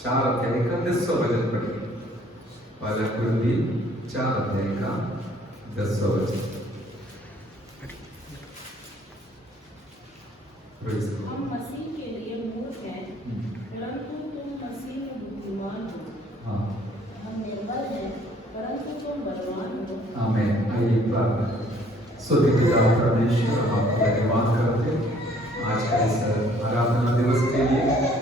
4 अध्याय का 10वां वचन पढ़िए। पहला कुरिन्थी 4 अध्याय का 10वां वचन। हम मसीह के लिए मूर्ख हैं, परंतु तुम मसीह में बुद्धिमान हो। हम निर्बल हैं, परंतु तुम बलवान हो। आमीन। आइए प्रार्थना। स्तुति पिता परमेश्वर, आपका धन्यवाद करते आज का इस आराधना दिवस के लिए।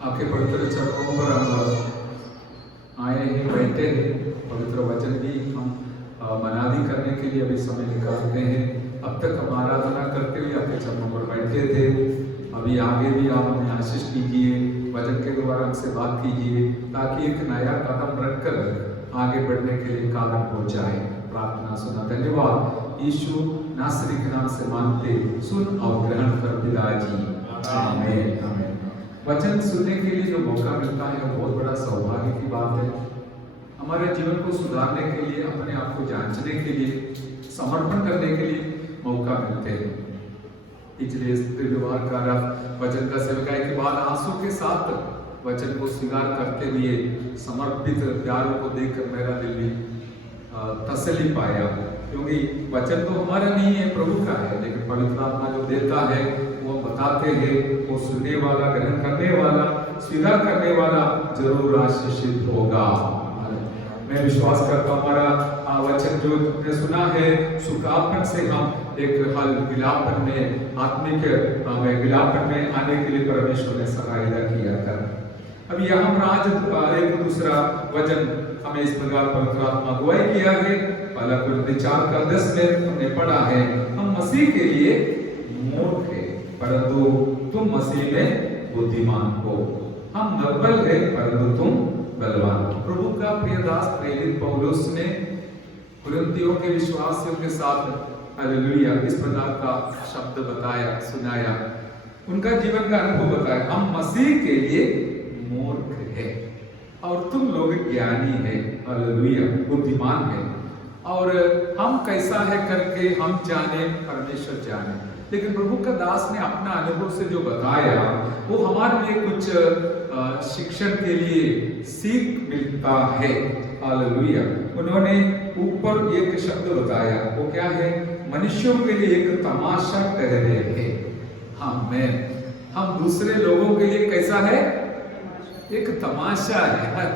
आपके पवित्र चरणों पर हम आए हैं, बैठे हैं। पवित्र वचन भी हम मनादी करने के लिए अभी समय निकालते हैं। अब तक हम आराधना करते हुए आपके चरणों पर बैठे थे। अभी आगे भी आप हमें आशीष कीजिए, वचन के द्वारा हमसे बात कीजिए, ताकि एक नया कदम रखकर आगे बढ़ने के लिए कारण हो जाए। प्रार्थना सुना। धन्यवाद यीशु नासरी के नाम से मांगते, सुन और ग्रहण कर पिताजी। आमीन आमीन। वचन सुनने के लिए जो मौका मिलता है वो बहुत बड़ा सौभाग्य की बात है। हमारे जीवन को सुधारने के लिए, अपने आप को जांचने के लिए, समर्पण करने के लिए मौका मिलते हैं। पिछले रविवार का वचन का सेवकाई के बाद आंसू के साथ वचन को स्वीकार करते हुए समर्पित प्यारों को देखकर मेरा दिल भी तसल्ली पाया, क्योंकि वचन तो हमारा नहीं है, प्रभु का है। लेकिन पवित्र आत्मा जो देता है वो बताते हैं, वो सुनने वाला, ग्रहण करने वाला, स्वीकार करने वाला जरूर आशीषित होगा। मैं विश्वास करता हूँ हमारा वचन जो तुमने सुना है, सुखापन से हम एक हल विलापन में, आत्मिक विलापन में आने के लिए परमेश्वर ने सहायता किया था। अब यहाँ आज एक दूसरा वचन हमें इस प्रकार पवित्र आत्मा अगुवाई किया है। पहला कुरिन्थी 4:10 में हमने पढ़ा है, हम मसीह के लिए मूर्ख हैं, परंतु तुम मसीह में बुद्धिमान हो। हम निर्बल हैं, परंतु तुम बलवान हो। प्रभु का प्रिय दास प्रेरित पौलुस ने कुरिन्थियों के विश्वासियों के साथ हालेलुया इस प्रकार का शब्द बताया, सुनाया, उनका जीवन का अनुभव बताया। हम मसीह के लिए मूर्ख हैं और तुम लोग ज्ञानी हैं, हालेलुया, बुद्धिमान हैं। और हम कैसा है करके हम जाने, परमेश्वर जाने। लेकिन प्रभु का दास ने अपना अनुभव से जो बताया वो हमारे लिए कुछ शिक्षण के लिए सीख मिलता है। हालेलुया। उन्होंने ऊपर एक शब्द बताया, वो क्या है? मनुष्यों के लिए एक तमाशा ठहरे है। हम दूसरे लोगों के लिए कैसा है? एक तमाशा है।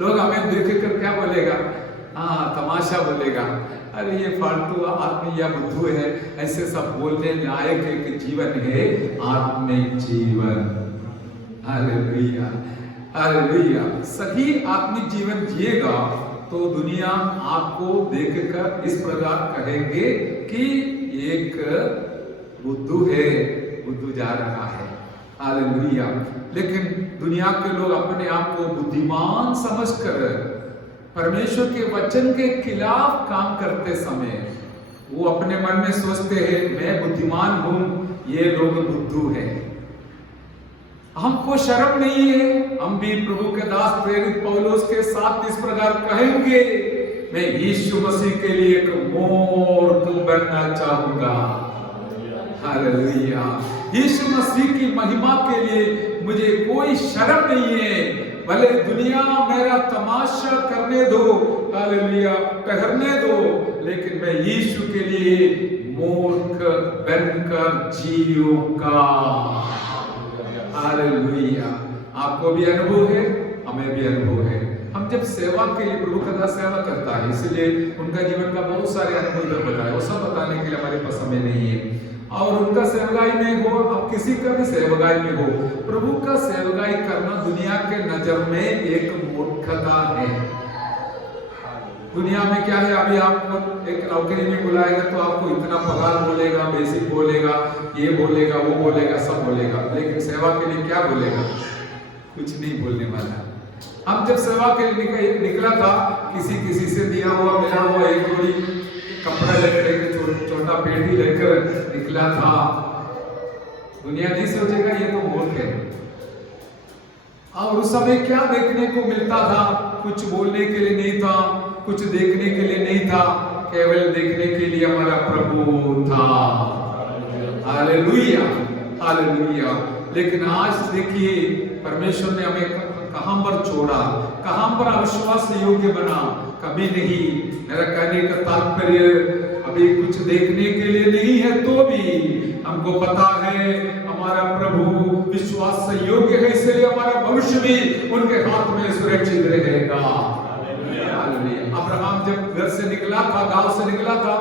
लोग हमें देख कर क्या बोलेगा? हाँ, तमाशा बोलेगा। अरे ये फालतू आदमी या बुद्धू है, ऐसे सब बोलने लायक एक जीवन है आत्मिक जीवन। Hallelujah hallelujah. सही आत्मिक जीवन जिएगा तो दुनिया आपको देखकर इस प्रकार कहेंगे कि एक बुद्धू है, बुद्धू जा रहा है। हालेलुया। लेकिन दुनिया के लोग अपने आप को बुद्धिमान समझकर परमेश्वर के वचन के खिलाफ काम करते समय वो अपने मन में सोचते हैं मैं बुद्धिमान हूं, ये लोग बुद्धू हैं। हमको शर्म नहीं है, हम भी प्रभु के दास प्रेरित पौलुस के साथ इस प्रकार कहेंगे, मैं यीशु मसीह के लिए एक मूर्ख बनना चाहूंगा। हालेलुया। यीशु मसीह की महिमा के लिए मुझे कोई शर्म नहीं है, भले दुनिया मेरा तमाशा करने दो, हालेलुया, ठहरने दो, लेकिन मैं यीशु के लिए मूर्ख बनकर जीऊंगा। हालेलुया। आपको भी अनुभव है, हमें भी अनुभव है। हम जब सेवा के लिए प्रभु का सेवा करता है, इसलिए उनका जीवन का बहुत सारे अनुभव बताए, वो सब बताने के लिए हमारे पास समय नहीं है। और उनका सेवकाई में हो, अब किसी का भी सेवकाई में हो, प्रभु का सेवकाई करना दुनिया के नजर में एक मूर्खता है। दुनिया में क्या है? अभी आपको एक नौकरी में बुलाएगा तो आपको इतना पगार बोलेगा, बेसिक बोलेगा, ये बोलेगा, वो बोलेगा, सब बोलेगा, लेकिन सेवा के लिए क्या बोलेगा? कुछ नहीं बोलने वाला। हम जब सेवा के लिए निकला था, किसी से दिया हुआ मिला हुआ एक जोड़ी कपड़ा लेकर, छोटा पेटी लेकर निकला था। दुनिया नहीं सोचेगा ये तो मूर्ख है। और उस समय क्या देखने को मिलता था? कुछ बोलने के लिए नहीं था, कुछ देखने के लिए नहीं था, केवल देखने के लिए हमारा प्रभु था। Hallelujah hallelujah. लेकिन आज देखिए परमेश्वर ने हमें कहां पर छोड़ा, कहां पर अविश्वास योग्य बना, कभी नहीं। मेरा कहने का तात्पर्य अभी कुछ देखने के लिए नहीं है, तो भी हमको पता है हमारा प्रभु विश्वास से योग्य है, इसलिए हमारा भविष्य भी उनके हाथ में सुरक्षित रहेगा। अब्राहम जब घर से निकला था, गांव से निकला था,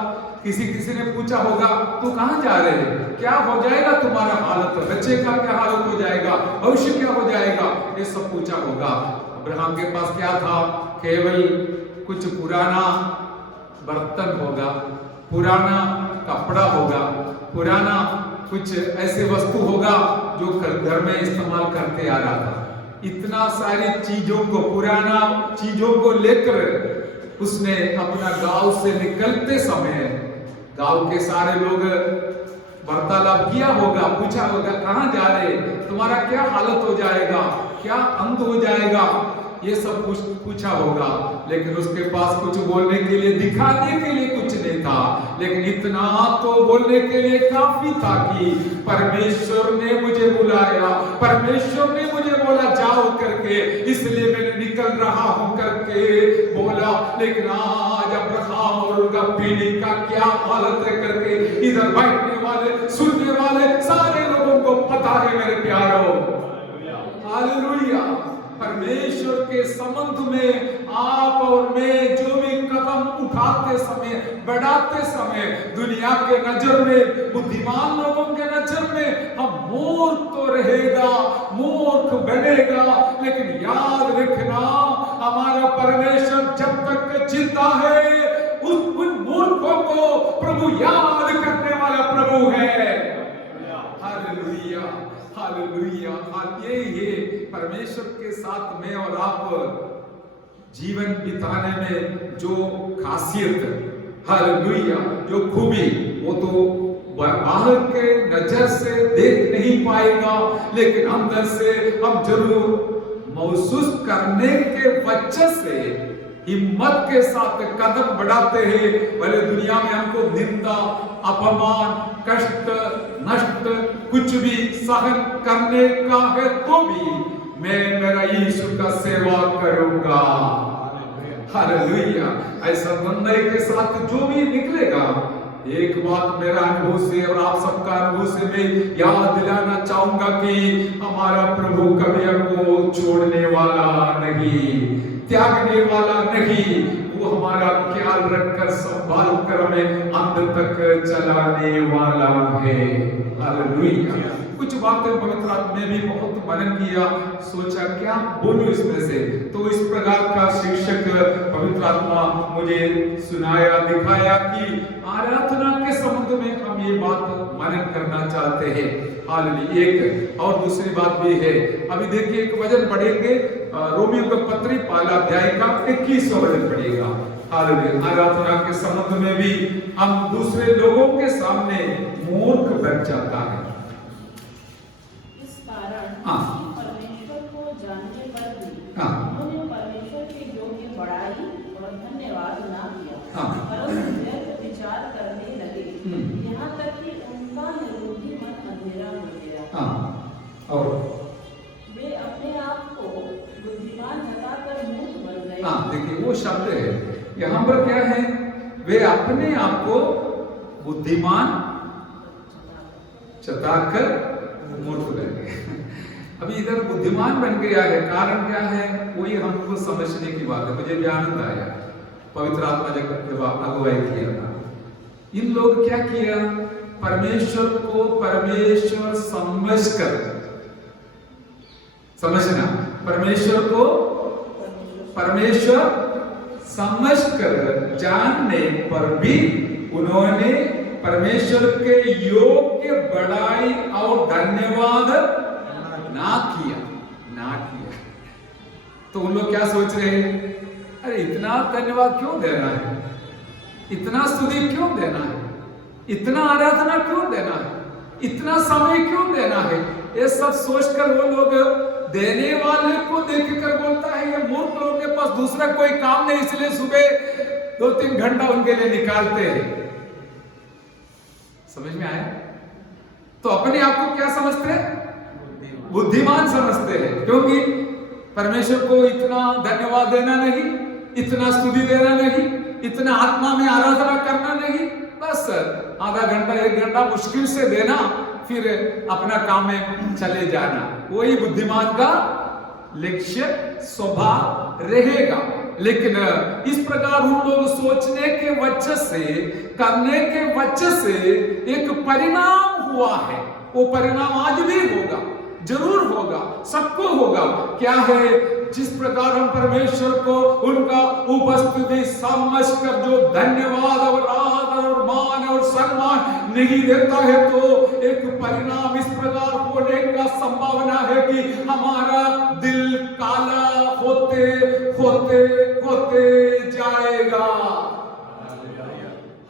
किसी ने पूछा होगा तू कहां जा रहे हैं, क्या हो जाएगा तुम्हारा हालत, बच्चे का क्या हालत हो जाएगा, भविष्य क्या हो जाएगा, ये सब पूछा होगा। अब्राहम के पास क्या था, केवल कुछ पुराना बर्तन होगा, पुराना कपड़ा होगा, पुराना कुछ ऐसे वस्तु होगा जो घर में इस्तेमाल करते आ रहा था। इतना सारी चीजों को, पुराना चीजों को लेकर उसने अपना गांव से निकलते समय गांव के सारे लोग वार्तालाप किया होगा, पूछा होगा कहां जा रहे, तुम्हारा क्या हालत हो जाएगा, क्या अंत हो जाएगा, ये सब पूछा होगा। लेकिन उसके पास कुछ बोलने के लिए, दिखाने के लिए कुछ नहीं था, लेकिन इतना तो बोलने के लिए काफी था कि परमेश्वर ने मुझे बुलाया, परमेश्वर ने मुझे बोला जाओ करके, इसलिए मैंने निकल रहा हूं करके बोला। लेकिन आज अब्राहम और उनका पीढ़ी का क्या हालत है करके इधर बैठने वाले, सुनने वाले सारे लोगों को पता है मेरे प्यारों। हालेलुया। परमेश्वर के संबंध में आप और मैं जो भी कदम उठाते समय, बढ़ाते समय, दुनिया के नजर में, बुद्धिमान लोगों के नजर में हम मूर्ख तो रहेगा, मूर्ख बनेगा, लेकिन याद रखना हमारा परमेश्वर जब तक जिंदा है उन मूर्खों को प्रभु याद करने वाला प्रभु है। Hallelujah, hallelujah. ये परमेश्वर के साथ में और आप जीवन बिताने में जो खासियत, हालेलुया, जो खूबी, वो तो बाहर के नजर से देख नहीं पाएगा, लेकिन अंदर से हम जरूर महसूस करने के वजह से हिम्मत के साथ कदम बढ़ाते हैं। भले दुनिया में हमको निंदा, अपमान, कष्ट, नष्ट कुछ भी सहन करने का है, तो भी मैं मेरा यीशु का सेवा करूंगा। हालेलुया। ऐसा निर्णय के साथ जो भी निकलेगा, एक बात मेरा अनुभव से और आप सबका अनुभव से मैं याद दिलाना चाहूंगा कि हमारा प्रभु कभी हमको छोड़ने वाला नहीं, त्यागने वाला नहीं, वो हमारा ख्याल रखकर, संभाल कर हमें अंत तक चलाने वाला है। हालेलुया। कुछ बातें पवित्र आत्मा ने भी बहुत मनन किया, सोचा क्या बोलूं इसमें से, तो इस प्रकार का शिक्षक पवित्र आत्मा मुझे सुनाया, दिखाया कि आराधना के संबंध में हम ये बात मनन करना चाहते हैं। हालेलुया। एक और दूसरी बात भी है, अभी देखिए एक वचन पढ़ेंगे, रोमियो का पत्री पहला अध्याय का 21वां वचन पढ़ेगा। हालेलुया। आराधना के संबंध में भी हम दूसरे लोगों के सामने मूर्ख बन जाता है। इस कारण परमेश्वर को जानने पर भी उन्होंने परमेश्वर के योग्य बड़ाई और धन्यवाद ना किया, परंतु व्यर्थ विचार करने लगे, यहाँ तक कि उनका निरोधी मन अंधेरा हो गया। और वे अपने आप को बुद्धिमान बताकर मूर्ख बन गए। देखिए वो शब्द है यहाँ पर क्या है, वे अपने आप को बुद्धिमान चताकर मूर्ख बन गए। अभी इधर बुद्धिमान बन गया है, कारण क्या है, वही हमको समझने की बात है। मुझे भी आनंद आया, पवित्र आत्मा जब अगुवाई किया था, इन लोग क्या किया, परमेश्वर को परमेश्वर समझकर, समझना, परमेश्वर को परमेश्वर समझकर जानने पर भी उन्होंने परमेश्वर के योग्य बड़ाई और धन्यवाद ना किया। तो उन लोग क्या सोच रहे हैं, अरे इतना धन्यवाद क्यों देना है, इतना स्तुति क्यों देना है, इतना आराधना क्यों देना है, इतना समय क्यों देना है, ये सब सोचकर वो लोग देने वाले को देखकर बोलता है ये मूर्ख लोगों के पास दूसरा कोई काम नहीं, इसलिए सुबह 2-3 घंटा उनके लिए निकालते हैं। समझ में आया? तो अपने आप को क्या समझते हैं, बुद्धिमान समझते हैं, क्योंकि परमेश्वर को इतना धन्यवाद देना नहीं, इतना स्तुति देना नहीं, इतना आत्मा में आराधना करना नहीं, बस आधा घंटा 1 घंटा मुश्किल से देना, फिर अपना काम में चले जाना, वही बुद्धिमान का लक्ष्य स्वभाव रहेगा। लेकिन इस प्रकार उन लोग सोचने के वजह से, करने के वजह से एक परिणाम हुआ है, वो परिणाम आज भी होगा, जरूर होगा, सबको होगा। क्या है? जिस प्रकार हम परमेश्वर को उनका उपस्थिति समझकर जो धन्यवाद और आदर और मान और सम्मान नहीं देता है, तो एक परिणाम इस प्रकार होने का संभावना है कि हमारा दिल काला होते होते होते जाएगा।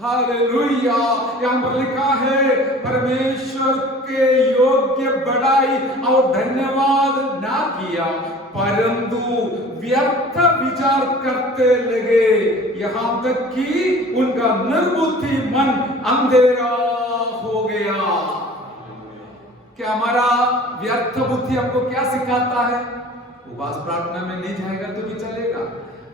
हालेलुया। यहाँ पर लिखा है परमेश्वर के योग्य बड़ाई और धन्यवाद ना किया, परंतु व्यर्थ विचार करते लगे, यहाँ तक कि उनका निर्बुद्धि मन अंधेरा हो गया। क्या हमारा व्यर्थ बुद्धि हमको क्या सिखाता है? उपवास प्रार्थना में नहीं जाएगा तो भी चलेगा,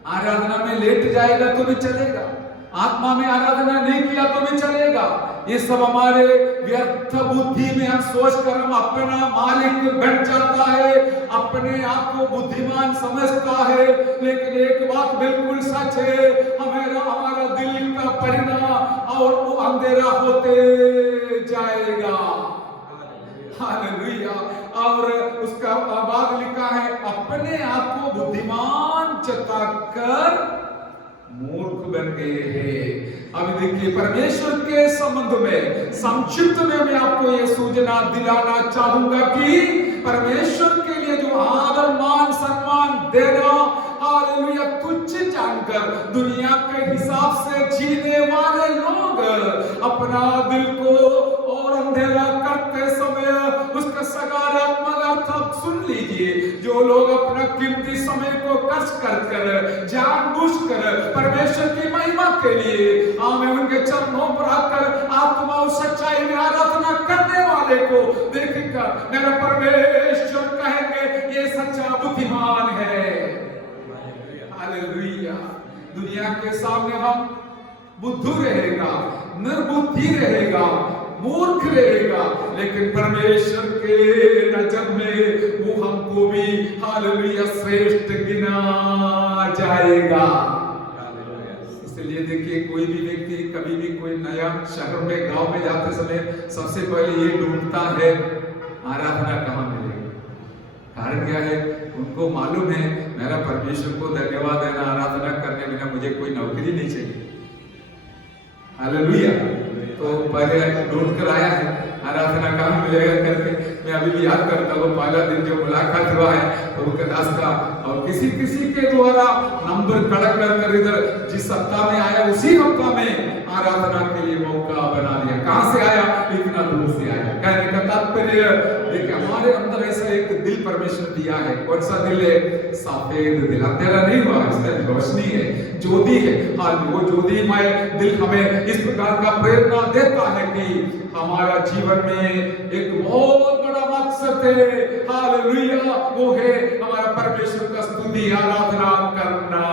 आराधना में लेट जाएगा तो भी चलेगा, आत्मा में आराधना नहीं किया तो भी चलेगा। ये सब हमारे व्यर्थ बुद्धि में हम सोचकर हम अपना मालिक बन जाता है, अपने आप को बुद्धिमान समझता है। लेकिन एक बात बिल्कुल सच है, हमारा दिल का परिणाम और वो अंधेरा होते जाएगा। हालेलुया। और उसका बाद लिखा है अपने आप को बुद्धिमान जताकर मूर्ख बन गए हैं। अभी देखिए परमेश्वर के संबंध में संक्षिप्त में मैं आपको ये सूचना दिलाना चाहूंगा कि परमेश्वर के लिए जो आदर मान सम्मान देना, हालेलुया, तुच्छ जानकर दुनिया के हिसाब से जीने वाले लोग अपना दिल को और अंधेरा करते समय उसका सकारात्मक अर्थ आप सुन लीजिए। जो लोग अपना कीमती समय को खर्च कर जानबूझकर परमेश्वर की महिमा के लिए हमें उनके चरणों पर आकर आत्मा और सच्चाई में आराधना करने वाले को देखकर मेरा परमेश्वर कहेंगे ये सच्चा बुद्धिमान है। हालेलुया। दुनिया के सामने हम बुद्धू रहेगा, निर्बुद्धि रहेगा, मूर्ख रहेगा, लेकिन परमेश्वर के नजर में वो हमको भी हालेलुया श्रेष्ठ गिना जाएगा। इसलिए देखिए कोई भी व्यक्ति कभी भी कोई नया शहर में गांव में जाते समय सबसे पहले ये ढूंढता है आराधना कहाँ मिलेगी। कारण क्या है? उनको मालूम है मेरा परमेश्वर को धन्यवाद देना, आराधना करने बिना मुझे कोई नौकरी नहीं चाहिए। हालेलुया। तो पहले ढूंढ कर आया है आराधना कहाँ मिलेगा करके। मैं अभी भी याद करता हूँ पहला दिन जो मुलाकात हुआ है प्रभु के दास का, और किसी के द्वारा नंबर खड़ा कर इधर जिस सप्ताह में आया उसी हफ्ता में आराधना के लिए मौका बना दिया। कहां से आया? इतना दूर से आया। कहने का तात्पर्य देखिए हमारे अंदर ऐसा एक दिल परमेश्वर दिया है। कौन सा दिल है? सफेद दिल, अंधेरा नहीं हुआ, इसमें रोशनी है, ज्योति है। हाँ, वो ज्योतिमय दिल हमें इस प्रकार का प्रेरणा देता है कि हमारा जीवन में एक बहुत बड़ा मकसद है। हालेलुया। वो है हमारा परमेश्वर का स्तुति आराधना करना।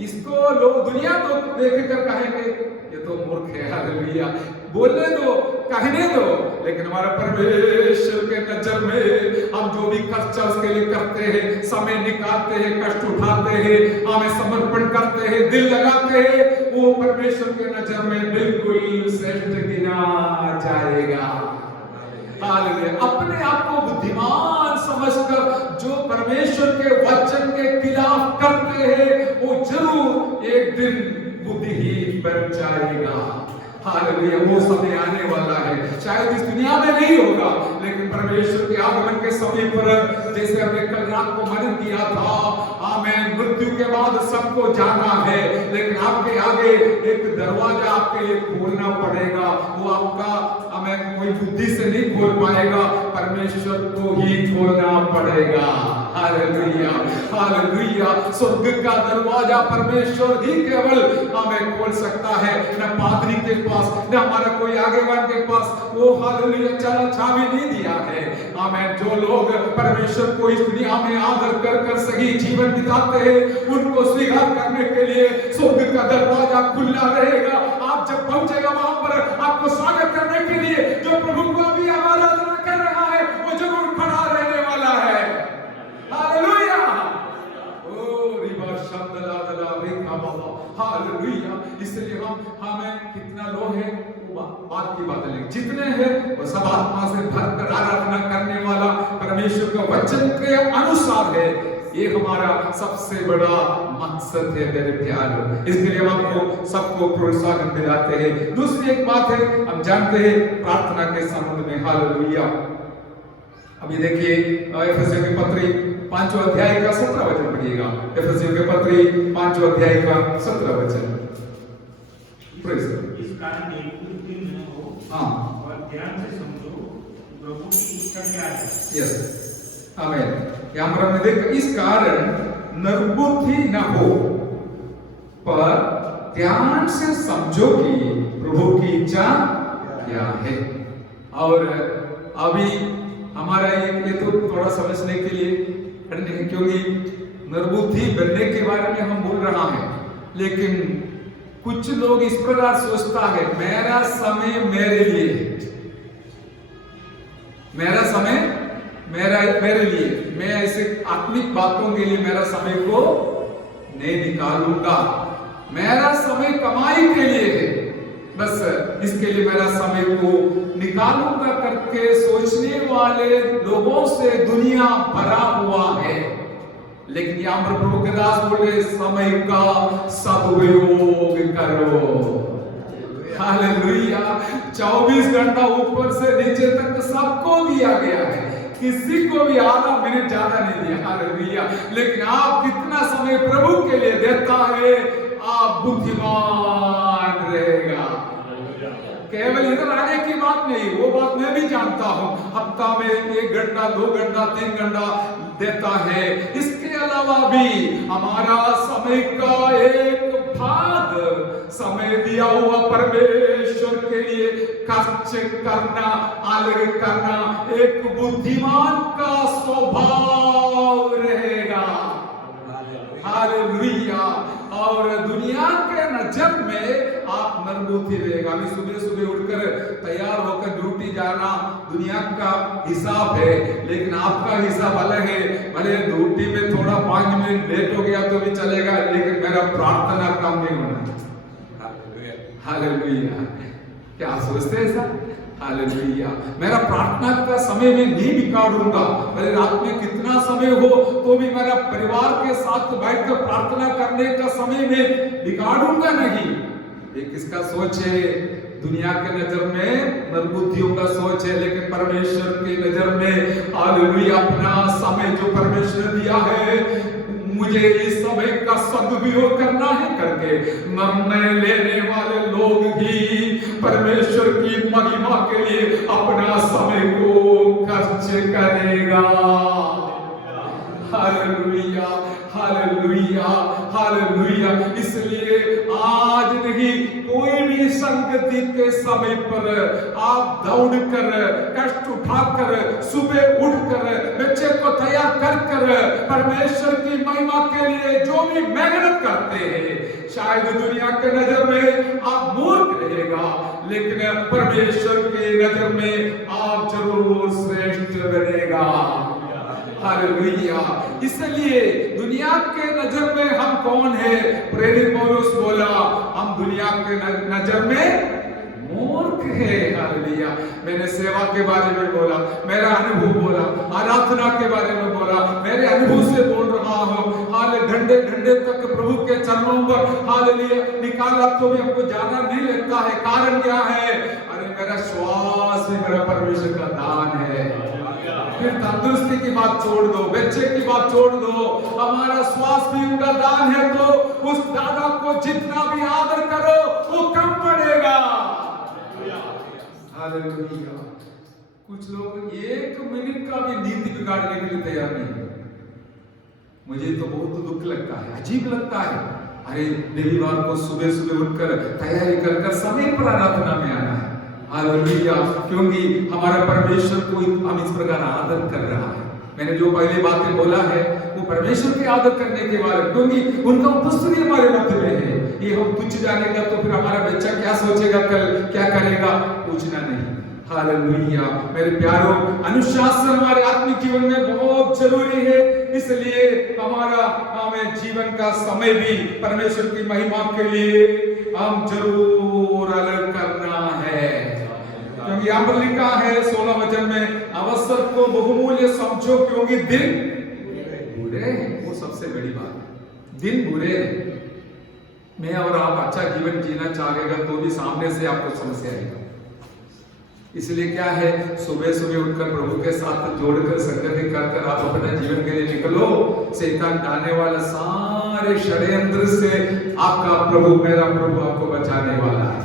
इसको लोग दुनिया तो देखकर कहेंगे ये तो मूर्ख है। हालेलुया। बोलने दो, कहने दो, लेकिन हमारा परमेश्वर के नजर में हम जो भी खर्चा उसके लिए करते हैं, समय निकालते हैं, कष्ट उठाते हैं, हमें समर्पण करते हैं, दिल लगाते हैं, वो परमेश्वर के नजर में बिल्कुल श्रेष्ठ गिना जाएगा। हालेलुया। अपने आप को बुद्धिमान समझकर जो परमेश्वर के वचन के खिलाफ करते हैं वो जरूर एक दिन बुद्धिहीन बन जाएगा। हालेलुया। वो समय आने वाला है, शायद इस दुनिया में नहीं होगा, लेकिन परमेश्वर के आगमन के समय पर जैसे हमने कल रात को मनन किया था, आमीन, मृत्यु के बाद सबको जाना है, लेकिन आपके आगे एक दरवाजा आपके लिए खोलना पड़ेगा। वो आपका हमें कोई बुद्धि से नहीं खोल पाएगा, परमेश्वर को ही खोलना पड़ेगा। Hallelujah, hallelujah. स्वर्ग का दरवाजा परमेश्वर ही केवल हमें खोल सकता है, न पादरी के पास, न हमारा कोई आगेवान के पास। वो हालेलुया चाबी नहीं दिया है। आमीन। जो लोग परमेश्वर को इस दुनिया में आदर कर सही जीवन बिताते हैं, उनको स्वीकार करने के लिए स्वर्ग का दरवाजा खुला रहेगा। आप जब पहुंचेगा वहां पर, आपको स्वागत करने के लिए जो प्रभु को अभी आराधना कर रहा है, वो जरूर खड़ा रहने वाला है। हालेलुया। ओ रिबा शब्दला दला रेखा बाबा, हालेलुया। इसलिए हमें कितना लो है बात की बात है, जितने हैं वो सब आत्मा से भरकर आराधना करने वाला परमेश्वर के वचन के अनुसार है। ये हमारा सबसे बड़ा मकसद है मेरे प्यारो। इसलिए हम आपको सबको प्रोत्साहन दिलाते हैं। दूसरी एक बात है, हम जानते हैं प्रार्थना के संबंध में। हालेलुया। अभी देखिए एफएसियों के पत्री 5वां अध्याय का 17 वचन पढ़िएगा। एफएसियों के पत्री 5वां अध्याय का 17 वचन। इस कारण न हो, और ध्यान से समझो प्रभु की इच्छा क्या है। यस, आमीन। यहाँ पर हमने देखा, इस कारण निर्बुद्धि न हो, पर ध्यान से समझो कि प्रभु की इच्छा क्या है। और अभी हमारा ये तो थोड़ा समझने के लिए, क्योंकि निर्बुद्धि बनने के बारे में हम बोल रहा है, लेकिन कुछ लोग इस प्रकार सोचता है, मेरा समय मेरे लिए, मेरा समय मेरे लिए, मैं ऐसे आत्मिक बातों के लिए मेरा समय को नहीं निकालूंगा। मेरा समय कमाई के लिए है, बस इसके लिए मेरा समय को निकालूंगा करके सोचने वाले लोगों से दुनिया भरा हुआ है। लेकिन यहाँ पर प्रभु के दास बोले, समय का सदुपयोग करो। हालेलुया। 24 घंटा ऊपर से नीचे तक सबको दिया गया है, किसी को भी आधा मिनट ज्यादा नहीं दिया। हालेलुया। लेकिन आप कितना समय प्रभु के लिए देता है, आप बुद्धिमान रहेगा। केवल इधर आने की बात नहीं, वो बात मैं भी जानता हूं। हफ्ता में 1 घंटा, 2 घंटा, 3 घंटा देता है। इसके अलावा भी हमारा समय का एक भाग समय दिया हुआ परमेश्वर के लिए खर्च करना, अलग करना एक बुद्धिमान का स्वभाव रहेगा। हालेलुया। और दुनिया के नजर में आप निर्बुद्धि रहेगा। अभी सुबह सुबह उठकर तैयार होकर ड्यूटी जाना दुनिया का हिसाब है, लेकिन आपका हिसाब अलग है। भले ड्यूटी में थोड़ा 5 मिनट लेट हो गया तो भी चलेगा, लेकिन मेरा प्रार्थना कम नहीं होना। हालेलुया। क्या सोचते हैं सर? हालेलुया। मेरा प्रार्थना का समय में नहीं बिगाड़ूंगा। भले रात में कितना समय हो तो भी मेरा परिवार के साथ बैठकर प्रार्थना करने का समय में बिगाड़ूंगा नहीं। एक इसका सोच है, दुनिया के नजर में निर्बुद्धियों का सोच है, लेकिन परमेश्वर की नजर में हालेलुया अपना समय जो परमेश्वर ने दिया है, मुझे इस समय का सदुपयोग करना है करके निर्णय लेने वाले लोग ही परमेश्वर की महिमा के लिए अपना समय को खर्च करेगा। Hallelujah, hallelujah, hallelujah. इसलिए आज नहीं, कोई भी संगति के समय पर आप दौड़कर, कष्ट उठाकर, सुबह उठकर, बच्चे को तैयार कर परमेश्वर की महिमा के लिए जो भी मेहनत करते हैं, शायद दुनिया के नजर में आप मूर्ख रहेगा, लेकिन परमेश्वर के नजर में आप जरूर श्रेष्ठ बनेगा। हालेलुया। इसलिए दुनिया के नजर में हम कौन है? प्रेरित पौलुस बोला, हम दुनिया के नजर में मूर्ख है। हालेलुया। मैंने सेवा के बारे में बोला, मेरा अनुभव बोला, आराधना के बारे में बोला, मेरे अनुभव से बोल रहा हूँ। हाले घंटे घंटे तक प्रभु के चरणों पर हालेलुया निकाला तो भी हमको जाना नहीं लगता है। कारण क्या है? अरे मेरा श्वास ही मेरा परमेश्वर का दान है। फिर तंदुरुस्ती की बात छोड़ दो, बच्चे की बात छोड़ दो, हमारा श्वास भी उनका दान है। तो उस दादा को जितना भी आदर करो वो कम पड़ेगा। हालेलुया। कुछ लोग 1 मिनट का भी नींद बिगाड़ने के लिए तैयार नहीं है। मुझे तो बहुत दुख लगता है, अजीब लगता है। अरे रविवार को सुबह सुबह उठकर तैयारी कर समय पर आराधना में आना है। हालेलुया, क्योंकि हमारा परमेश्वर को हम इस प्रकार आदर कर रहा है। मैंने जो पहले बातें बोला है वो परमेश्वर के आदर करने के बारे में, क्योंकि उनका उपस्थिति हमारे मध्य में है। ये हम तुच्छ जानेगा तो फिर हमारा बच्चा क्या सोचेगा, कल क्या करेगा, पूछना नहीं। हालेलुया मेरे प्यारों, अनुशासन हमारे आत्मिक जीवन में बहुत जरूरी है। इसलिए हमें जीवन का समय भी परमेश्वर की महिमा के लिए हम जरूर अलग करना है, क्योंकि यहाँ पर लिखा है 16 वचन में, अवसर को बहुमूल्य समझो क्योंकि दिन बुरे हैं। वो सबसे बड़ी बात है, दिन बुरे हैं। मैं और आप अच्छा जीवन जीना चाहेगा तो भी सामने से आपको समस्या आएगा। इसलिए क्या है, सुबह सुबह उठकर प्रभु के साथ जोड़कर संगति कर आप अपने जीवन के लिए निकलो। शैतान डालने वाला सारे षड्यंत्र से आपका प्रभु, मेरा प्रभु आपको बचाने वाला है।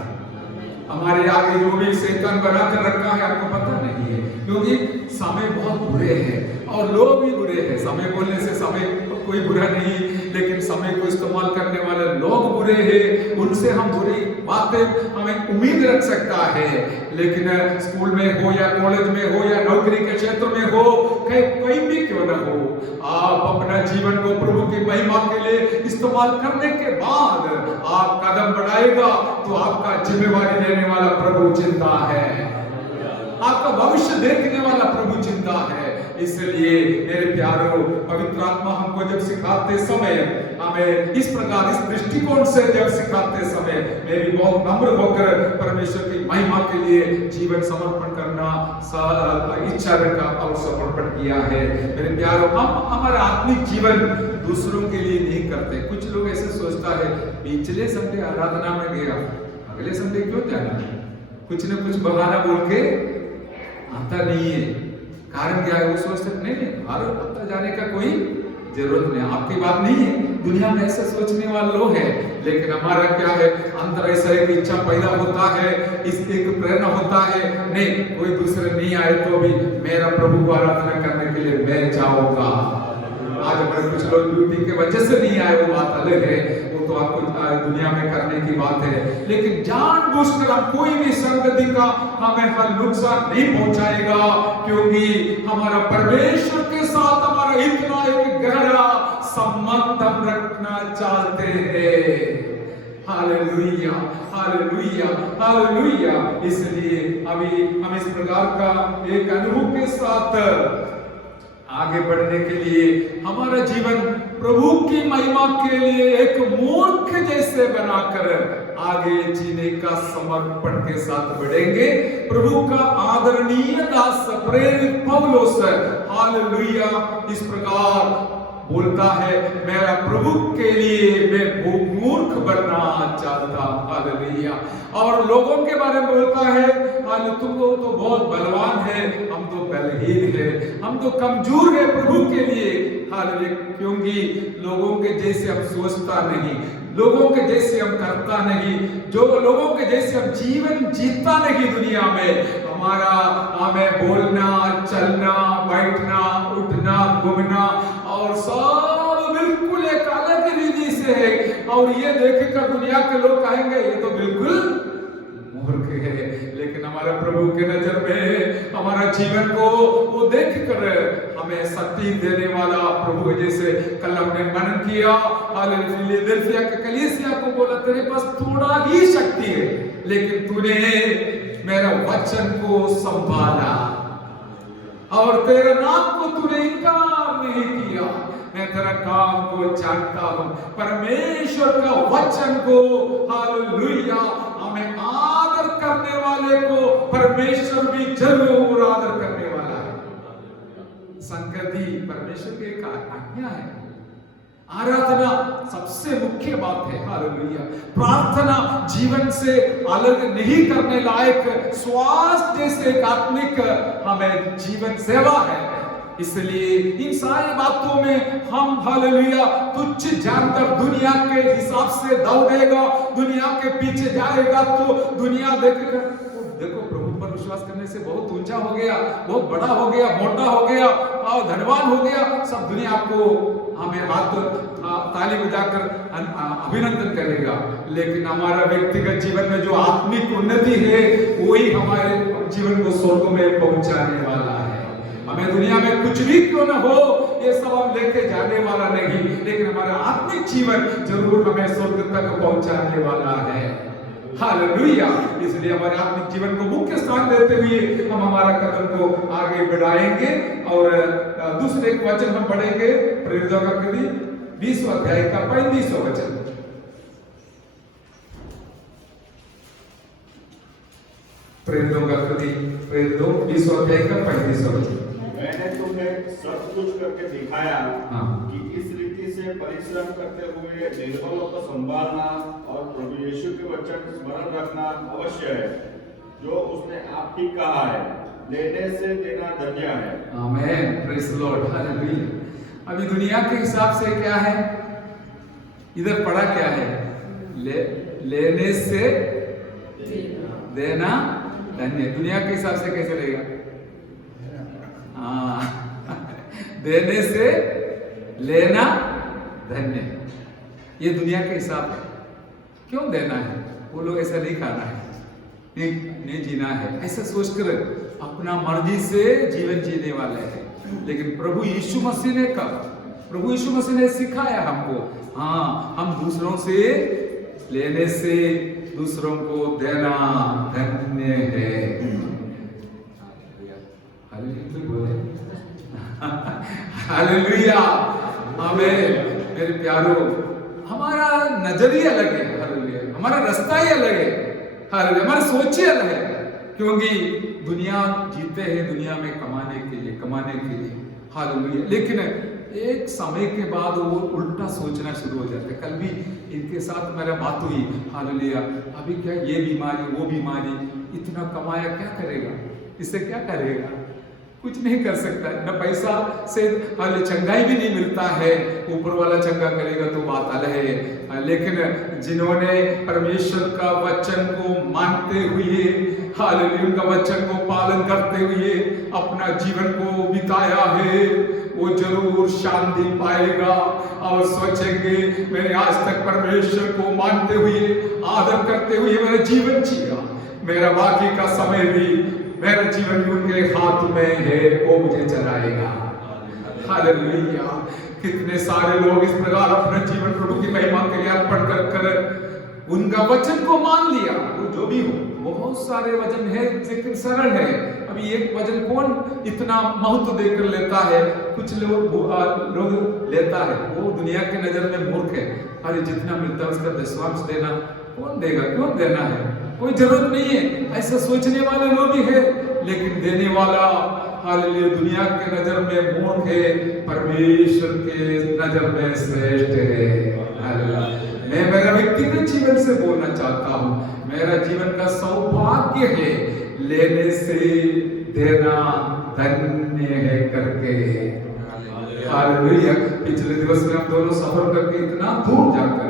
हमारे आगे जो भी शैतान बनाकर रखा है आपको पता नहीं है, क्योंकि समय बहुत बुरे हैं और लोग भी बुरे हैं। समय बोलने से समय कोई बुरा नहीं, लेकिन समय को इस्तेमाल करने वाले लोग बुरे हैं। उनसे हम बुरी बातें हमें उम्मीद रख सकता है, लेकिन स्कूल में हो या कॉलेज में हो या नौकरी के क्षेत्र में हो, कहीं भी क्यों न हो, आप अपना जीवन को प्रभु की महिमा के लिए इस्तेमाल करने के बाद आप कदम बढ़ाएगा तो आपका जिम्मेवारी लेने वाला प्रभु चिंता है, आपका भविष्य देखने वाला प्रभु चिंता है। इसलिए मेरे प्यारों, पवित्र आत्मा हमको जब सिखाते समय, हमें इस प्रकार इस दृष्टिकोण से जब सिखाते समय, मैं भी बहुत नम्र होकर परमेश्वर की महिमा के लिए जीवन समर्पण करना इच्छा रखा और समर्पण किया है। मेरे प्यारों, हम हमारा आत्मिक जीवन दूसरों के लिए नहीं करते। कुछ लोग ऐसे सोचता है, पिछले संडे आराधना में गया, अगले संडे क्यों जाना, कुछ न कुछ बहाना बोल के आता नहीं है। कारण क्या है, वो सोचते नहीं हर हफ्ता जाने का कोई जरूरत नहीं। आपकी बात नहीं है, दुनिया में ऐसे सोचने वाले लोग हैं, लेकिन हमारा क्या है, अंदर ऐसा एक इच्छा पैदा होता है, इस एक प्रेरणा होता है, नहीं कोई दूसरे नहीं आए तो भी मेरा प्रभु को आराधना करने के लिए मैं जाऊंगा। आज हमारे कुछ लोग ड्यूटी के वजह से नहीं आए, वो बात अलग है, वो तो आपको दुनिया में करने की बात है, लेकिन जानबूझकर हम कोई भी संगति का हमें हर नुकसान नहीं पहुंचाएगा, क्योंकि हमारा परमेश्वर के साथ हमारा इतना एक गहरा संबंध हम रखना चाहते हैं। Hallelujah, hallelujah, hallelujah. इसलिए अभी हम इस प्रकार का एक अनुभव के साथ आगे बढ़ने के लिए हमारा जीवन प्रभु की महिमा के लिए एक मूर्ख जैसे बनाकर आगे जीने का समर्पण के साथ बढ़ेंगे। प्रभु का आदरणीय दास प्रेरित पौलुस, हालेलुया, इस प्रकार बोलता है, मेरा प्रभु के लिए मैं मूर्ख बनना चाहता। हालेलुया। और लोगों के बारे में बोलता है, तुम तो बहुत बलवान है, हम तो बलहीन है, हम तो कमजोर है प्रभु के लिए। हालेलुया, क्योंकि लोगों के जैसे हम सोचता नहीं, लोगों के जैसे हम करता नहीं, जो लोगों के जैसे हम जीवन जीता नहीं दुनिया में। हमें बोलना, चलना, बैठना, उठना, घूमना और सब बिल्कुल एक अलग रीति से है। और ये देखकर दुनिया के लोग कहेंगे ये तो बिल्कुल मूर्ख है, लेकिन हमारे प्रभु के नजर में हमारा जीवन को वो देखकर हमें शक्ति देने वाला प्रभु है। जैसे कल हमने मनन किया, फिलदेल्फिया के कलीसिया को बोला, तेरे पास थोड़ा ही शक्ति है, लेकिन तूने मेरा वचन को संभाला और तेरे नाम को तूने इनकार नहीं किया। मैं तेरा काम को जानता हूं। परमेश्वर का वचन को, हालेलुया, हमें आदर करने वाले को परमेश्वर भी जरूर आदर करने वाला है। संगति परमेश्वर की एक आज्ञा है। आराधना सबसे मुख्य बात है। हालेलुया। प्रार्थना जीवन से अलग नहीं करने लायक स्वास्थ्य जैसे एक आत्मिक हमें जीवन सेवा है। इसलिए इन सारी बातों में हम, हालेलुया, तुच्छ जानकर दुनिया के हिसाब से दौड़ेगा, दुनिया के पीछे जाएगा तो दुनिया देखेगा, देखो प्रभु पर विश्वास करने से बहुत ऊंचा हो हो गया, बहुत बड़ा हो गया, मोटा हो गया और धनवान हो गया, सब दुनिया आपको हमें हाथ ताली बजाकर अभिनंदन करेगा। लेकिन हमारा व्यक्तिगत जीवन में जो आत्मिक उन्नति है वही हमारे जीवन को स्वर्ग में पहुंचाने वाला है। हमें दुनिया में कुछ भी क्यों न हो, ये सब हम लेके जाने वाला नहीं, लेकिन हमारा आत्मिक जीवन जरूर हमें स्वर्ग तक पहुंचाने वाला है। हालेलुया। इसलिए हमारे आत्मिक जीवन को मुख्य स्थान देते हुए हम हमारा कदम को आगे बढ़ाएंगे। और दूसरे एक वचन हम पढ़ेंगे, प्रेरितों का कृति 20वां अध्याय का 35वां वचन। प्रेरितों का कृति 20वां अध्याय का 35वां वचन। मैंने तुम्हें सब कुछ करके दिखाया कि इस रीति से परिश्रम करते हुए निर्बलों को संभालना और प्रभु यीशु के वचन स्मरण रखना अवश्य है, जो उसने आप ही कहा है, लेने से देना धन्य है। आमेन, प्रेज द लॉर्ड, हालेलुया। अभी दुनिया के हिसाब से क्या है, इधर पढ़ा क्या है, लेने से देना धन्य। दुनिया के हिसाब से कैसे रहेगा? देने से लेना धन्य। ये दुनिया के हिसाब है। क्यों देना है? वो लोग ऐसा नहीं खाना है, नहीं जीना है, ऐसा सोचकर अपना मर्जी से जीवन जीने वाले हैं। लेकिन प्रभु यीशु मसीह ने कहा, प्रभु यीशु मसीह ने सिखाया हमको, हाँ, हम दूसरों से लेने से दूसरों को देना धन्य है। हालेलुया, आमीन। मेरे प्यारो, हमारा नजरिया अलग है, हालेलुया, हमारा रास्ता ही अलग है, हालेलुया, हमारी सोच ही अलग है। क्योंकि दुनिया जीते हैं दुनिया में कमाने के लिए, हालेलुया। लेकिन एक समय के बाद वो उल्टा सोचना शुरू हो जाते। कल भी इनके साथ मेरा बात हुई, हालेलुया, अभी क्या ये बीमारी वो बीमारी, इतना कमाया क्या करेगा, इससे क्या करेगा, कुछ नहीं कर सकता, न पैसा से चंगाई भी नहीं मिलता है, ऊपर वाला चंगा करेगा तो बात अलग है। लेकिन जिन्होंने परमेश्वर का वचन को मानते हुए, हालेलुया, उनका वचन को पालन करते हुए अपना जीवन को बिताया है, वो जरूर शांति पाएगा और सोचेंगे मैंने आज तक परमेश्वर को मानते हुए, आदर करते हुए मेरा जीवन जिया, मेरा बाकी का समय भी, मेरा जीवन उनके हाथ में है, वो मुझे चलाएगा। हालेलुया। कितने सारे लोग इस प्रकार अपना जीवन प्रभु की महिमा के लिए अर्पण कर उनका वचन को मान लिया, वो जो भी हो। बहुत सारे वचन है लेकिन सरल है। अभी एक वचन कौन इतना महत्व देकर लेता है? कुछ लोग लेता है, वो दुनिया के नजर में मूर्ख है। अरे जितना मिलता है उसका दशवांश देना कौन देगा, क्यों देना है, कोई जरूरत नहीं है, ऐसा सोचने वाले लोग भी है। लेकिन देने वाला, हालेलुया, दुनिया के नजर में मूर्ख है, परमेश्वर के नजर में श्रेष्ठ है। हालेलुया। मैं मेरा व्यक्तिगत जीवन से बोलना चाहता हूँ, मेरा जीवन का सौभाग्य है लेने से देना धन्य है करके। हालेलुया। पिछले दिवस में हम दोनों सफर करके इतना दूर जाकर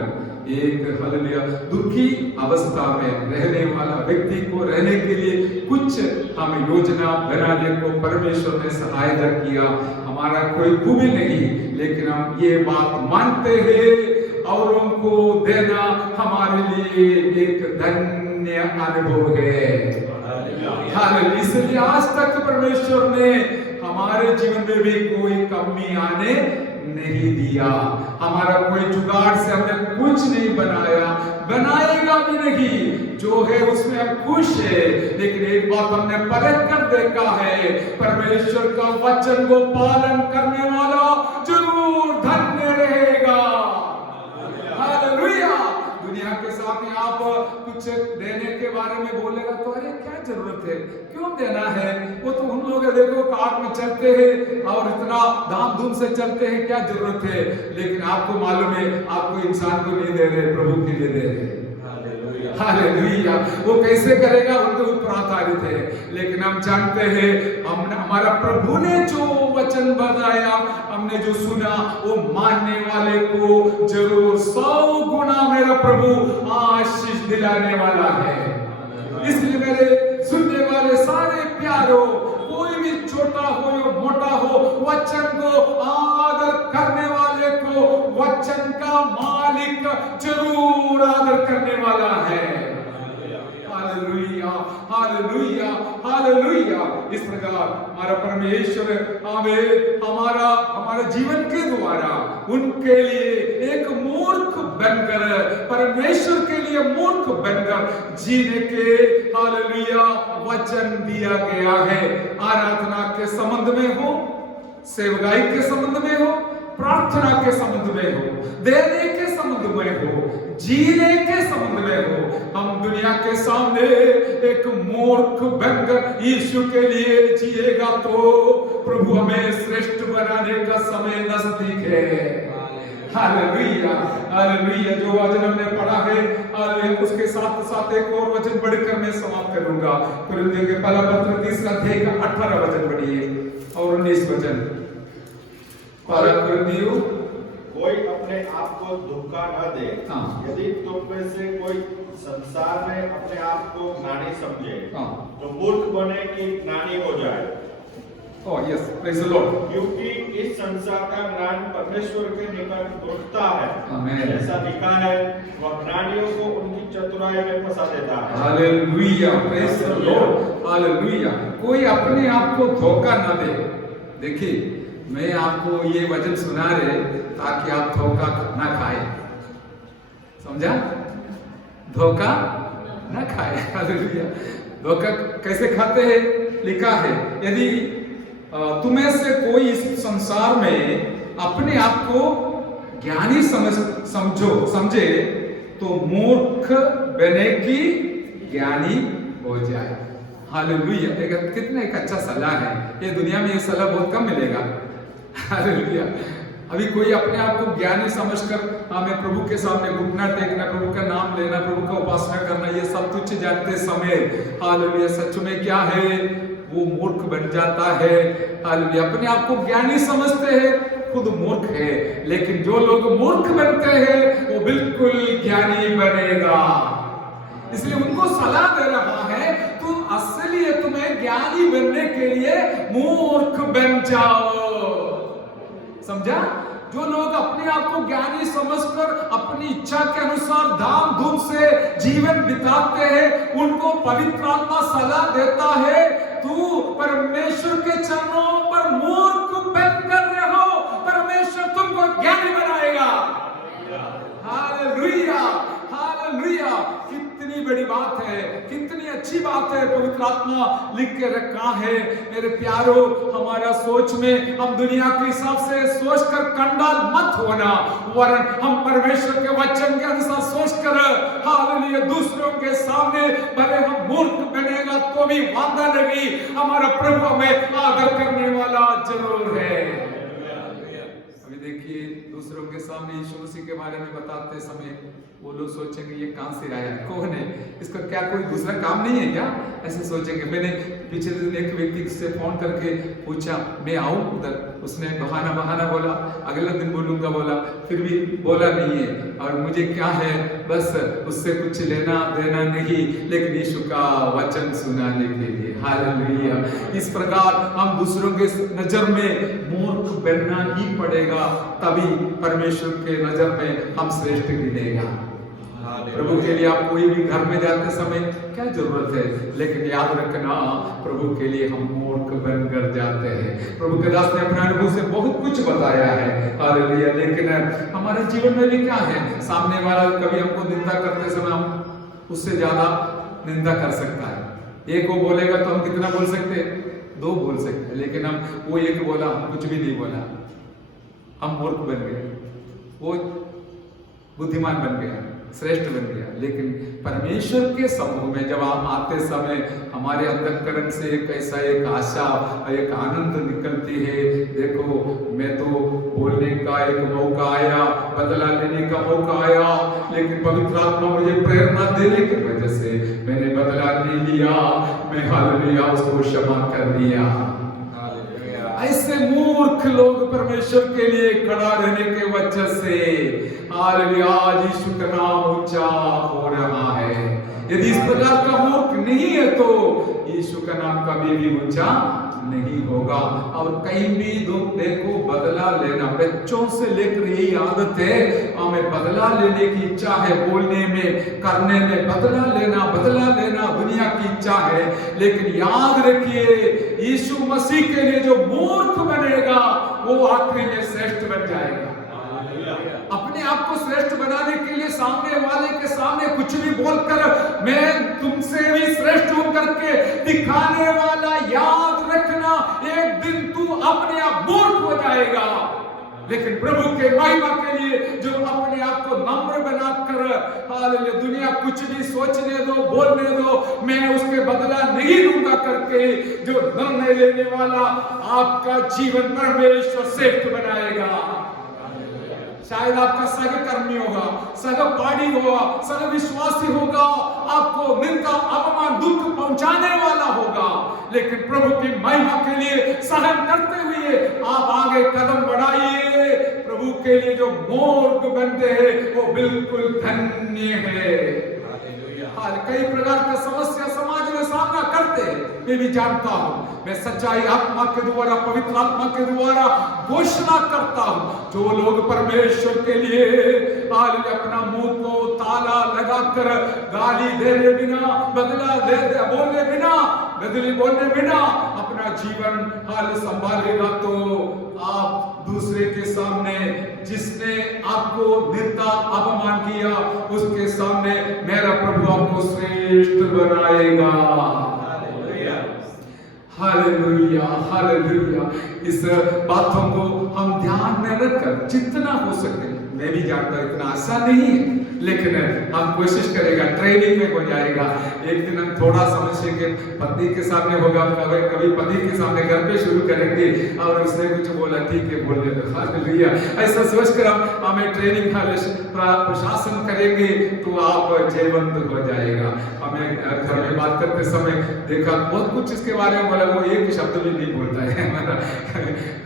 एक, हालेलुया, दुखी अवस्था में रहने वाला व्यक्ति को रहने के लिए कुछ हम योजना बनाने को परमेश्वर ने सहायता किया। हमारा कोई खूबी नहीं, लेकिन हम ये बात मानते हैं औरों को देना हमारे लिए एक धन्य अनुभव है। हालेलुया। इसलिए आज तक परमेश्वर ने हमारे जीवन में भी कोई कमी आने नहीं दिया। हमारा कोई जुगाड़ से हमने कुछ नहीं बनाया, बनाएगा भी नहीं, जो है उसमें हम खुश है। लेकिन एक बात हमने परख कर देखा है, परमेश्वर का वचन को पालन करने वाला जरूर धन्य रहेगा। हालेलुया। दुनिया के सामने आप कुछ देने के बारे में बोलेगा तो अरे क्या जरूरत है, क्यों देना है, वो तो उन लोग देखो कार में चलते हैं और इतना धाम धूम से चलते हैं, क्या जरूरत है। लेकिन आपको मालूम है आपको इंसान को नहीं दे रहे, प्रभु के लिए दे रहे। हालेलुया। वो कैसे करेगा उनके ऊपर आधारित है। लेकिन हम जानते हैं हमने, हमारा प्रभु ने जो वचन बताया, हमने जो सुना, वो मानने वाले को जरूर 100 गुना मेरा प्रभु आशीष दिलाने वाला है। इसलिए मेरे सुनने वाले सारे प्यारों, छोटा हो या मोटा हो, वचन को आदर करने वाले को वचन का मालिक जरूर आदर करने वाला है। Hallelujah, hallelujah, hallelujah. इस प्रकार हमारा परमेश्वर हमारा जीवन के द्वारा उनके लिए एक मूर्ख बनकर, परमेश्वर के लिए मूर्ख बनकर जीने के हालेलुया वचन दिया गया है। आराधना के संबंध में हो, सेवकाई के संबंध में हो, प्रार्थना के संबंध में हो, देने के संबंध में हो, जीने के संबंध में हो, हम दुनिया के सामने एक मूर्ख बनकर यीशु के लिए जिएगा तो प्रभु हमें श्रेष्ठ बनाने का समय नजदीक है। Hallelujah, hallelujah. जो वचन हमने पढ़ा है, हालेलुया, उसके साथ साथ एक और वचन पढ़कर मैं समाप्त करूंगा। कुरिन्थियों के पहला पत्र 3 अध्याय का 18 वचन पढ़िए और 19 वचन। कुरिन्थियों, कोई अपने आप को धोखा न दे। यदि तुम में से कोई संसार में अपने आप को ज्ञानी समझे तो मूर्ख बने कि ज्ञानी हो जाए। Oh yes, praise the Lord. क्योंकि इस संसार का ज्ञान परमेश्वर के निकट मूर्खता है। Amen. ऐसा लिखा है, वह ज्ञानियों को उनकी चतुराई में फंसा देता है। Hallelujah, praise the Lord. Hallelujah. कोई अपने आप को धोखा न दे। देखिए, मैं आपको ये वचन सुना रहे ताकि आप धोखा न खाए। समझा? धोखा न खाए। हालेलुया। धोखा कैसे खाते हैं? लिखा है, यदि तुम्हें से कोई इस संसार में अपने आप को ज्ञानी समझे तो मूर्ख बने की ज्ञानी हो जाए। हालेलुया। कितना एक अच्छा सलाह है। ये दुनिया में ये सलाह बहुत कम मिलेगा। हालेलुया। अभी कोई अपने आप को ज्ञानी समझकर हमें प्रभु के सामने घुटना टेकना, प्रभु का नाम लेना, प्रभु का उपासना करना, ये सब तुच्छ जानते समय हालेलुया सच में क्या है, वो मूर्ख बन जाता है। हालेलुया। अपने आप को ज्ञानी समझते हैं, खुद मूर्ख है। लेकिन जो लोग मूर्ख बनते हैं वो बिल्कुल ज्ञानी बनेगा। इसलिए उनको सलाह दे रहा है, तुम असली तुम्हें ज्ञानी बनने के लिए मूर्ख बन जाओ। समझा? जो लोग अपने आप को ज्ञानी समझकर अपनी इच्छा के अनुसार धाम धूम से जीवन बिताते हैं, उनको पवित्र आत्मा सलाह देता है, तू परमेश्वर के चरणों पर मूर्ख बनकर रहो, परमेश्वर तुमको ज्ञानी बनाएगा। Hallelujah, hallelujah. कितनी बड़ी बात है, कितनी अच्छी बात है, पवित्र आत्मा लिख के रखा है। मेरे प्यारो, हमारा सोच में हम दुनिया के हिसाब से सोचकर कंगाल मत होना, वरन हम परमेश्वर के वचन के अनुसार सोचकर हालेलुया दूसरों के सामने भले हम मूर्ख बनेगा तो भी वादा नहीं, हमारा प्रभु हमें आदर करने वाला जरूर है। अभी देखिए, दूसरों के सामने यीशु मसीह के बारे में बताते समय वो लोग सोचेंगे ये कहां से आया, कौन है, इसका क्या कोई दूसरा काम नहीं है क्या, ऐसे सोचेंगे। मैंने पिछले दिन एक व्यक्ति से फोन करके पूछा, मैं आऊं उधर, उसने बहाना बोला, अगले दिन बोलूंगा बोला, फिर भी बोला नहीं है। और मुझे क्या है, बस उससे कुछ लेना देना नहीं, लेकिन यीशु का वचन सुनाने के लिए। हालेलुया। इस प्रकार हम दूसरों के नजर में मूर्ख बनना ही पड़ेगा, तभी परमेश्वर के नजर में हम श्रेष्ठ गिनेगा। प्रभु के लिए आप कोई भी घर में जाते समय क्या जरूरत है, लेकिन याद रखना, प्रभु के लिए हम मूर्ख बनकर जाते हैं। प्रभु के दास ने अपने अनुभव से बहुत कुछ बताया है। हालेलुया। लेकिन हमारे जीवन में भी क्या है, सामने वाला कभी हमको निंदा करते समय हम उससे ज्यादा निंदा कर सकता है। एक वो बोलेगा तो हम कितना बोल सकते हैं, 2 बोल सकते हैं, लेकिन हम वो एक बोला, हम कुछ भी नहीं बोला, हम मूर्ख बन गए, वो बुद्धिमान बन गया, श्रेष्ठ बन गया। लेकिन परमेश्वर के समूह में जब हम आते समय हमारे अंतःकरण से एक ऐसा एक आशा, एक आनंद निकलती है। देखो, मैं तो बोलने का एक मौका आया, बदला लेने का मौका आया, लेकिन पवित्र आत्मा मुझे प्रेरणा देने की वजह से मैंने बदला नहीं लिया, मैं हालेलुया उसको क्षमा कर दिया। ऐसे मूर्ख लोग परमेश्वर के लिए खड़ा रहने के वजह से हालेलुया आज यीशु का नाम ऊंचा हो रहा है। यदि इस प्रकार का मूर्ख नहीं है तो यीशु का नाम कभी भी ऊंचा नहीं होगा। अब कहीं भी दुख देखो बदला लेना, बच्चों से लेकर यही आदत है, हमें बदला लेने की इच्छा है, बोलने में करने में बदला लेना दुनिया की इच्छा है। लेकिन याद रखिए यीशु मसीह के लिए जो मूर्ख बनेगा वो आखिरी में श्रेष्ठ बन जाएगा। अपने आप को श्रेष्ठ बनाने के लिए सामने वाले के सामने कुछ भी बोलकर मैं तुमसे भी श्रेष्ठ हूं करके दिखाने वाला, याद रखना एक दिन तू अपने आप मूर्ख हो जाएगा। लेकिन प्रभु के महिमा के लिए जो अपने आप को नम्र बनाकर, हालेलुया, दुनिया कुछ भी सोचने दो बोलने दो, मैं उसके बदला नहीं लूंगा करके जो निर्णय लेने वाला, आपका जीवन परमेश्वर श्रेष्ठ बनाएगा। शायद आपका सहकर्मी होगा, सहपाठी होगा, सहविश्वासी होगा, आपको निंदा अपमान दुख पहुंचाने वाला होगा, लेकिन प्रभु की महिमा के लिए सहन करते हुए आप आगे कदम बढ़ाइए। प्रभु के लिए जो मूर्ख बनते हैं वो बिल्कुल धन्य है। कई प्रकार का समस्या समाज में सामना करते हैं, मैं भी जानता हूं। मैं सच्चाई आत्मा के द्वारा, पवित्र आत्मा के द्वारा घोषणा करता हूं, जो लोग परमेश्वर के लिए अपना मुंह को ताला लगाकर गाली देने बिना, बदला बोलने बिना अपना जीवन हाल संभालेगा, तो आप दूसरे के सामने, जिसने आपको निंदा अपमान किया, उसके सामने मेरा प्रभु आपको श्रेष्ठ बनाएगा। Hallelujah, hallelujah. इस बातों को हम ध्यान में रखकर जितना हो सके, मैं भी जानता हूं इतना आसान नहीं है, लेकिन हम कोशिश करेगा, ट्रेनिंग में हो जाएगा। एक दिन हम थोड़ा समझेंगे, पत्नी के सामने होगा, कभी पति के सामने घर पे शुरू करेंगे और उसने कुछ बोला, ठीक है बोल देते, हालेलुया। ऐसा सोचकर हमें ट्रेनिंग प्रशासन करेंगे तो आप जयवंत हो जाएगा। हमें घर में बात करते समय देखा बहुत कुछ इसके बारे में बोला, वो एक शब्द भी नहीं बोलता है हमारा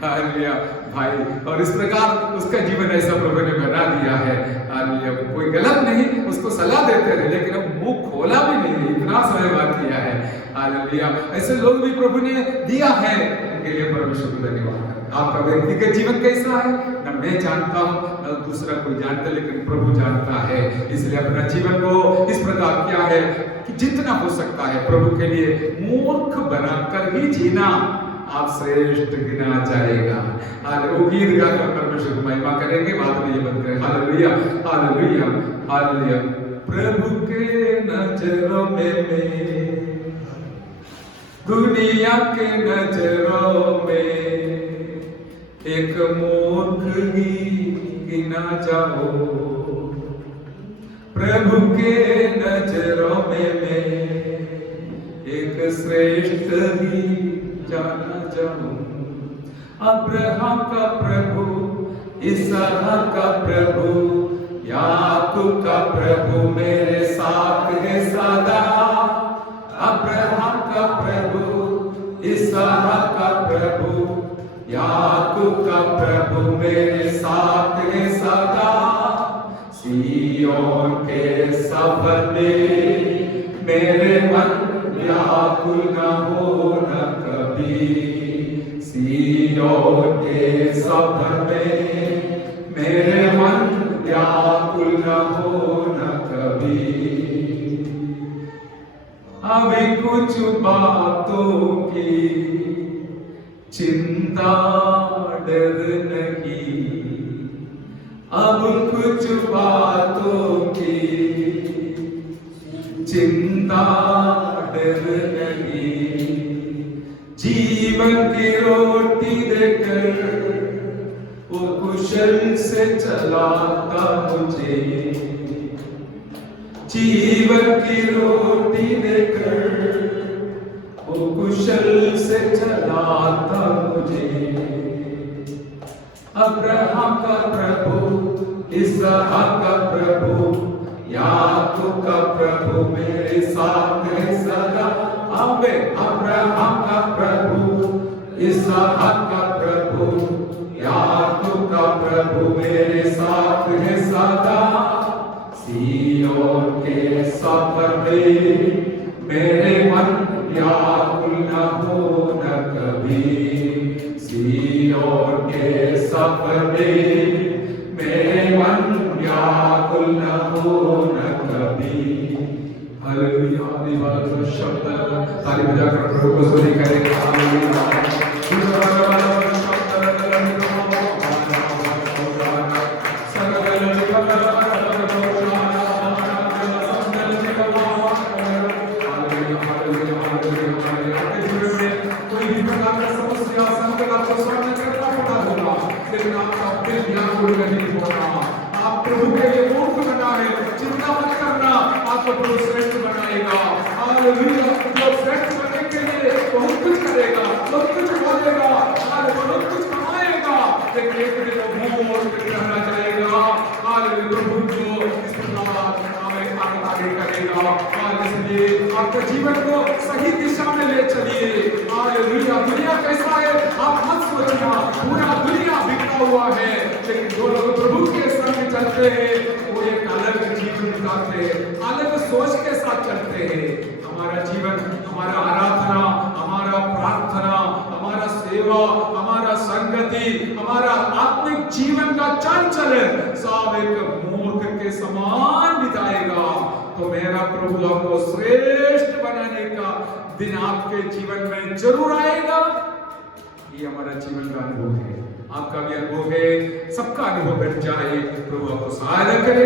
हालेलुया भाई, और इस प्रकार उसका जीवन ऐसा प्रभु ने बना दिया है। हालेलुया, कोई गलत नहीं, उसको सलाह देते रहे, लेकिन अब मुंह खोला भी नहीं, इतना समय बात किया है। हालेलुया, ऐसे लोग भी प्रभु ने दिया है, उनके लिए परमेश्वर को धन्यवाद। आपका व्यक्तिगत जीवन कैसा है न मैं जानता हूं, न दूसरा कोई जानता, लेकिन प्रभु जानता है। इसलिए अपना जीवन को इस प्रकार किया है कि जितना हो सकता है प्रभु के लिए मूर्ख बनाकर ही जीना आप श्रेष्ठ गिना जाएगा। वो गीत गाकर परमेश्वर की महिमा करेंगे, बाद में ये बंद करें। Hallelujah, hallelujah, hallelujah. प्रभु के नजरों में, दुनिया के नजरों में एक मूर्ख ही गिना जाओ, प्रभु के नजरों में एक श्रेष्ठ ही जाना जाऊं। अब्राहम का प्रभु, इसहाक का प्रभु, याकूब का प्रभु मेरे साथ है सदा। अब्राहम का प्रभु, इसहाक का प्रभु, याकूब का प्रभु मेरे साथ है सदा। सिय्योन के सफर में मेरे मन व्याकुल न हो न कभी। सिय्योन के सफर में मेरे मन व्याकुल न हो न कभी। अभी कुछ बातों की चिंता डर नहीं, अब कुछ बातों की चिंता डर नहीं। जीवन की रोटी देकर वो कुशल से चलाता मुझे। जीवन की रोटी देकर वो कुशल से चलाता मुझे। अब्राहम का प्रभु, इसहाक का प्रभु, याकूब का प्रभु मेरे साथ है सदा। अब्राहम का प्रभु, इसहाक का प्रभु, याकूब का प्रभु मेरे साथ है सदा। सिय्योन के सफर में मेरे मन व्याकुल न हो न कभी सियोन के सपने मेरे मन व्याकुल न हो न कभी। हालेलुया। आदिवासी शब्द ताली बजाकर प्रभु को स्तुति करें। हालेलुया। आप प्रभु के लिए मूर्ख बना है, चिंता मत करना, आपको प्रभु श्रेष्ठ बनाएगा। हालेलुया। वो श्रेष्ठ बनने के लिए बहुत कुछ करेगा, बहुत कुछ बोलेगा, बहुत कुछ कमाएगा, लेकिन एक दिन वो मोड़ पे रहना जाएगा। हालेलुया। प्रभु को इस प्रकार आगे करेगा। इसलिए आपके जीवन को सही दिशा में ले चलिए। हालेलुया। दुनिया कैसा है आप मत सोचना, पूरा दुनिया बिखरा हुआ है, लेकिन जो लोग प्रभु के संग चलते हैं वो एक अलग जीवन बिताते हैं, अलग सोच के साथ चलते हैं। हमारा जीवन, हमारा आराधना, हमारा प्रार्थना, हमारा सेवा, हमारा संगति, हमारा आत्मिक जीवन का चंचलन सब एक मूर्ख के समान बिताएगा। तो मेरा प्रभु आपको श्रेष्ठ बनाने का दिन आपके जीवन में जरूर आएगा। ये हमारा जीवन का अनुभव है, आपका भी अनुभव है, सबका अनुभव बन जाए। प्रभु आपको सहायता करे।